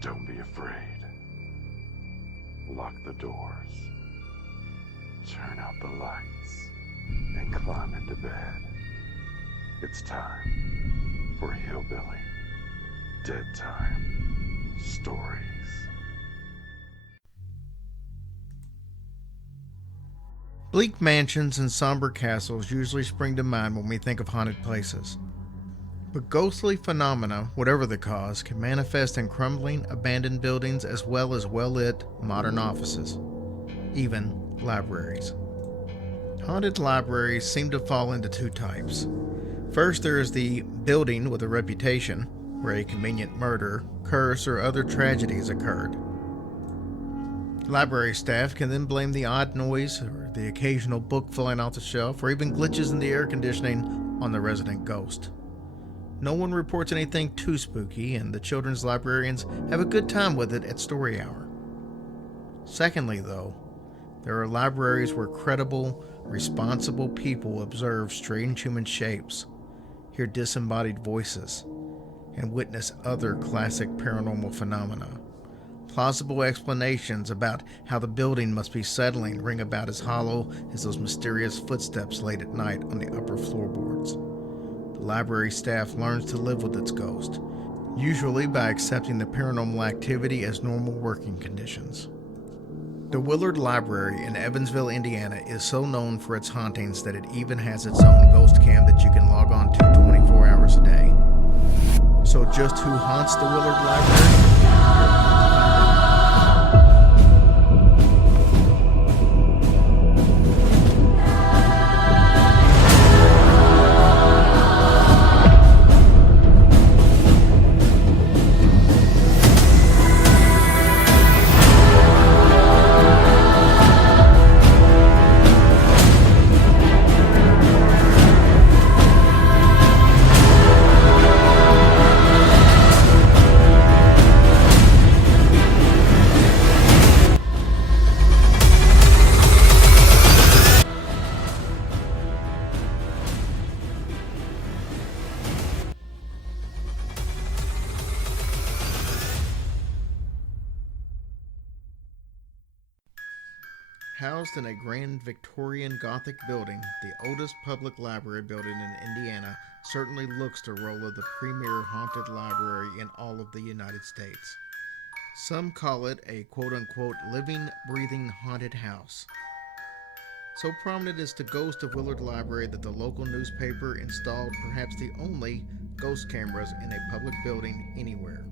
Don't be afraid. Lock the doors. Turn out the lights. And climb into bed. It's time for Hillbilly Deadtime Stories. Bleak mansions and somber castles usually spring to mind when we think of haunted places. But ghostly phenomena, whatever the cause, can manifest in crumbling, abandoned buildings as well as well-lit, modern offices, even libraries. Haunted libraries seem to fall into two types. First, there is the building with a reputation, where a convenient murder, curse, or other tragedies occurred. Library staff can then blame the odd noise, or the occasional book falling off the shelf, or even glitches in the air conditioning on the resident ghost. No one reports anything too spooky, and the children's librarians have a good time with it at story hour. Secondly, though, there are libraries where credible, responsible people observe strange human shapes, hear disembodied voices, and witness other classic paranormal phenomena. Plausible explanations about how the building must be settling ring about as hollow as those mysterious footsteps late at night on the upper floorboards. The library staff learns to live with its ghost, usually by accepting the paranormal activity as normal working conditions. The Willard Library in Evansville, Indiana is so known for its hauntings that it even has its own ghost cam that you can log on to 24 hours a day. So just who haunts the Willard Library? Housed in a grand Victorian Gothic building, the oldest public library building in Indiana certainly looks to roll of the premier haunted library in all of the United States. Some call it a quote-unquote living, breathing haunted house. So prominent is the ghost of Willard Library that the local newspaper installed perhaps the only ghost cameras in a public building anywhere.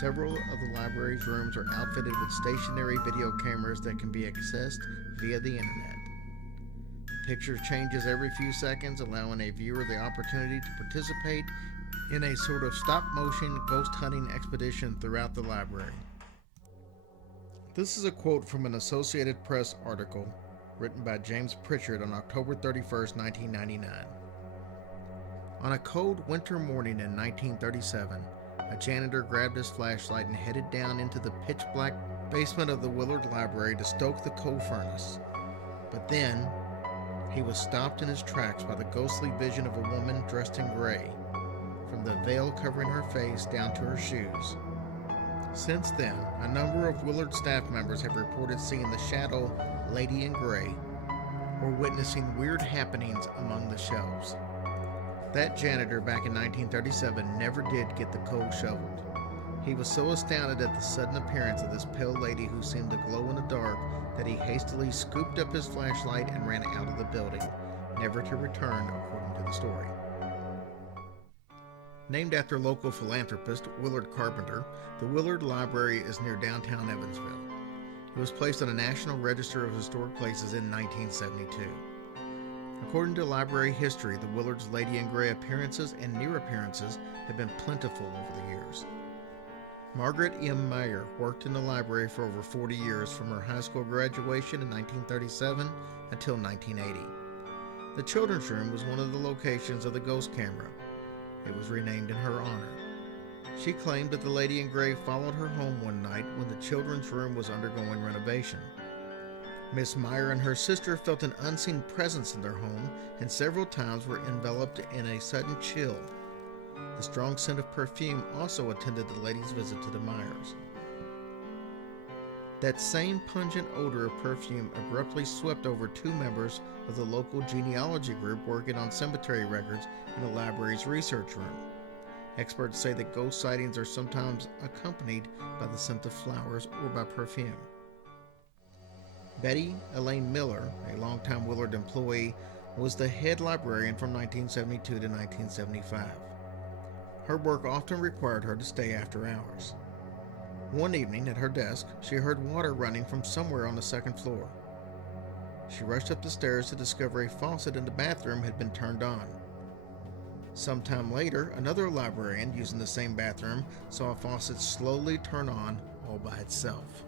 Several of the library's rooms are outfitted with stationary video cameras that can be accessed via the internet. The picture changes every few seconds, allowing a viewer the opportunity to participate in a sort of stop-motion ghost hunting expedition throughout the library. This is a quote from an Associated Press article written by James Pritchard on October 31st, 1999. On a cold winter morning in 1937, a janitor grabbed his flashlight and headed down into the pitch-black basement of the Willard Library to stoke the coal furnace. But then, he was stopped in his tracks by the ghostly vision of a woman dressed in gray, from the veil covering her face down to her shoes. Since then, a number of Willard staff members have reported seeing the shadow Lady in Gray, or witnessing weird happenings among the shelves. That janitor back in 1937 never did get the coal shoveled. He was so astounded at the sudden appearance of this pale lady who seemed to glow in the dark that he hastily scooped up his flashlight and ran out of the building, never to return according to the story. Named after local philanthropist Willard Carpenter, the Willard Library is near downtown Evansville. It was placed on a National Register of Historic Places in 1972. According to library history, the Willard's Lady in Gray appearances and near appearances have been plentiful over the years. Margaret M. Meyer worked in the library for over 40 years from her high school graduation in 1937 until 1980. The children's room was one of the locations of the ghost camera. It was renamed in her honor. She claimed that the Lady in Gray followed her home one night when the children's room was undergoing renovation. Miss Meyer and her sister felt an unseen presence in their home and several times were enveloped in a sudden chill. The strong scent of perfume also attended the lady's visit to the Myers. That same pungent odor of perfume abruptly swept over 2 members of the local genealogy group working on cemetery records in the library's research room. Experts say that ghost sightings are sometimes accompanied by the scent of flowers or by perfume. Betty Elaine Miller, a longtime Willard employee, was the head librarian from 1972 to 1975. Her work often required her to stay after hours. One evening at her desk, she heard water running from somewhere on the second floor. She rushed up the stairs to discover a faucet in the bathroom had been turned on. Sometime later, another librarian using the same bathroom saw a faucet slowly turn on all by itself.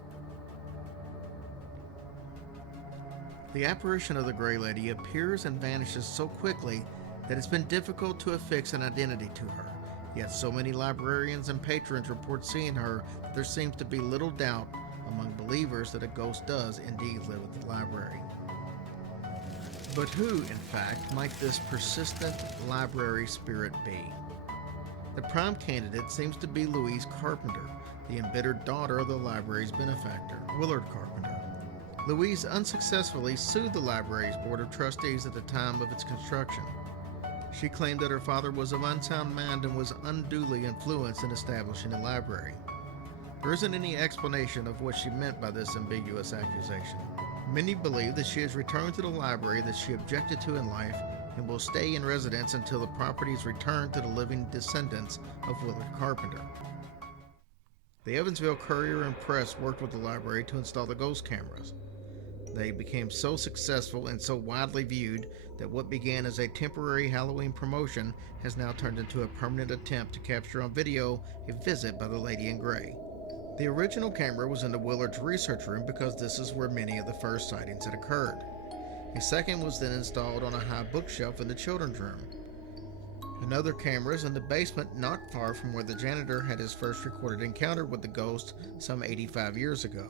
The apparition of the Gray Lady appears and vanishes so quickly that it's been difficult to affix an identity to her. Yet so many librarians and patrons report seeing her that there seems to be little doubt among believers that a ghost does indeed live at the library. But who, in fact, might this persistent library spirit be? The prime candidate seems to be Louise Carpenter, the embittered daughter of the library's benefactor, Willard Carpenter. Louise unsuccessfully sued the library's board of trustees at the time of its construction. She claimed that her father was of unsound mind and was unduly influenced in establishing a library. There isn't any explanation of what she meant by this ambiguous accusation. Many believe that she has returned to the library that she objected to in life and will stay in residence until the property is returned to the living descendants of Willard Carpenter. The Evansville Courier and Press worked with the library to install the ghost cameras. They became so successful and so widely viewed that what began as a temporary Halloween promotion has now turned into a permanent attempt to capture on video a visit by the Lady in Gray. The original camera was in the Willard's research room because this is where many of the first sightings had occurred. A second was then installed on a high bookshelf in the children's room. Another camera is in the basement not far from where the janitor had his first recorded encounter with the ghost some 85 years ago.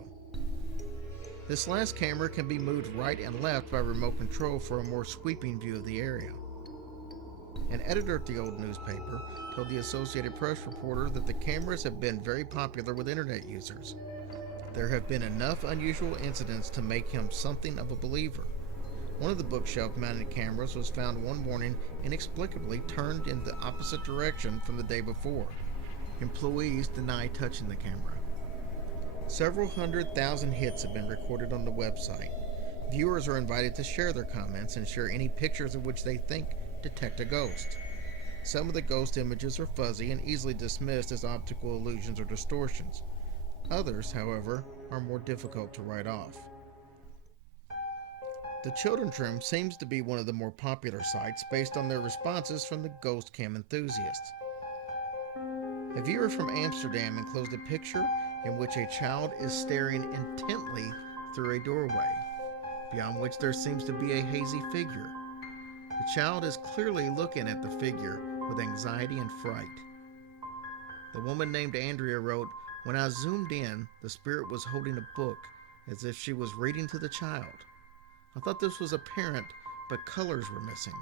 This last camera can be moved right and left by remote control for a more sweeping view of the area. An editor at the old newspaper told the Associated Press reporter that the cameras have been very popular with internet users. There have been enough unusual incidents to make him something of a believer. One of the bookshelf-mounted cameras was found one morning inexplicably turned in the opposite direction from the day before. Employees deny touching the camera. Several 100,000 hits have been recorded on the website. Viewers are invited to share their comments and share any pictures of which they think detect a ghost. Some of the ghost images are fuzzy and easily dismissed as optical illusions or distortions. Others, however, are more difficult to write off. The children's room seems to be one of the more popular sites based on their responses from the ghost cam enthusiasts. A viewer from Amsterdam enclosed a picture in which a child is staring intently through a doorway, beyond which there seems to be a hazy figure. The child is clearly looking at the figure with anxiety and fright. The woman named Andrea wrote, "When I zoomed in, the spirit was holding a book as if she was reading to the child. I thought this was a parent, but colors were missing."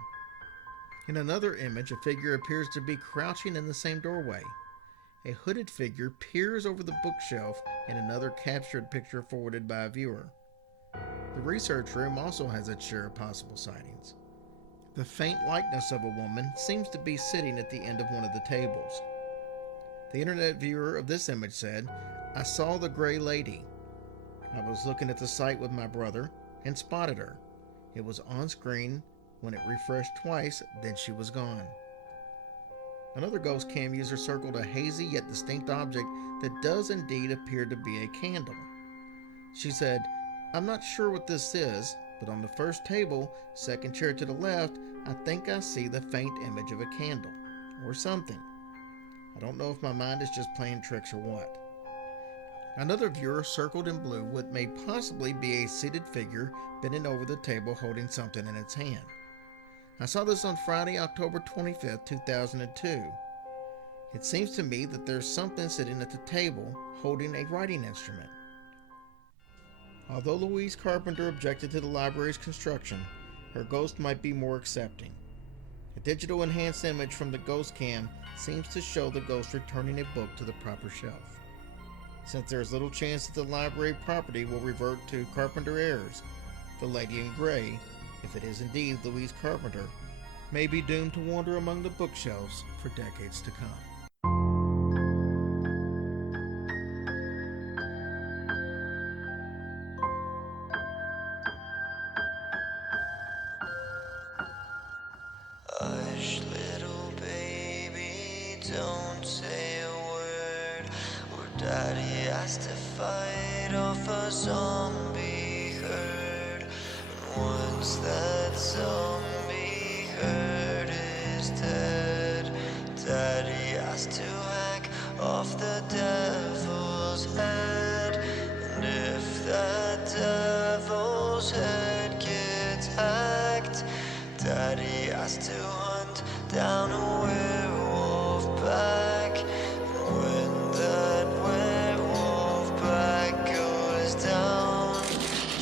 In another image, a figure appears to be crouching in the same doorway. A hooded figure peers over the bookshelf in another captured picture forwarded by a viewer. The research room also has its share of possible sightings. The faint likeness of a woman seems to be sitting at the end of one of the tables. The internet viewer of this image said, "I saw the Gray Lady. I was looking at the site with my brother and spotted her. It was on screen when it refreshed twice, then she was gone." Another ghost cam user circled a hazy yet distinct object that does indeed appear to be a candle. She said, "I'm not sure what this is, but on the first table, second chair to the left, I think I see the faint image of a candle, or something. I don't know if my mind is just playing tricks or what." Another viewer circled in blue what may possibly be a seated figure bending over the table holding something in its hand. "I saw this on Friday, October 25th, 2002. It seems to me that there's something sitting at the table holding a writing instrument." Although Louise Carpenter objected to the library's construction, her ghost might be more accepting. At digital enhanced image from the ghost cam seems to show the ghost returning a book to the proper shelf. Since there is little chance that the library property will revert to Carpenter heirs, the Lady in Gray, if it is indeed Louise Carpenter, may be doomed to wander among the bookshelves for decades to come. Hush, little baby, don't say a word. Or Daddy has to fight off a zombie herd. And once that zombie herd is dead, Daddy has to hack off the devil's head. And if that devil's head gets hacked, Daddy has to hunt down a werewolf pack. And when that werewolf pack goes down,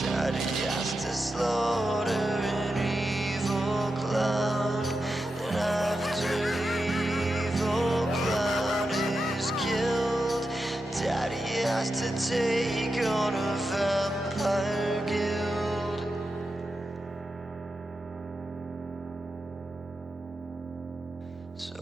Daddy has to slaughter an evil clown. And after the evil clown is killed, Daddy has to take on a vampire guild. So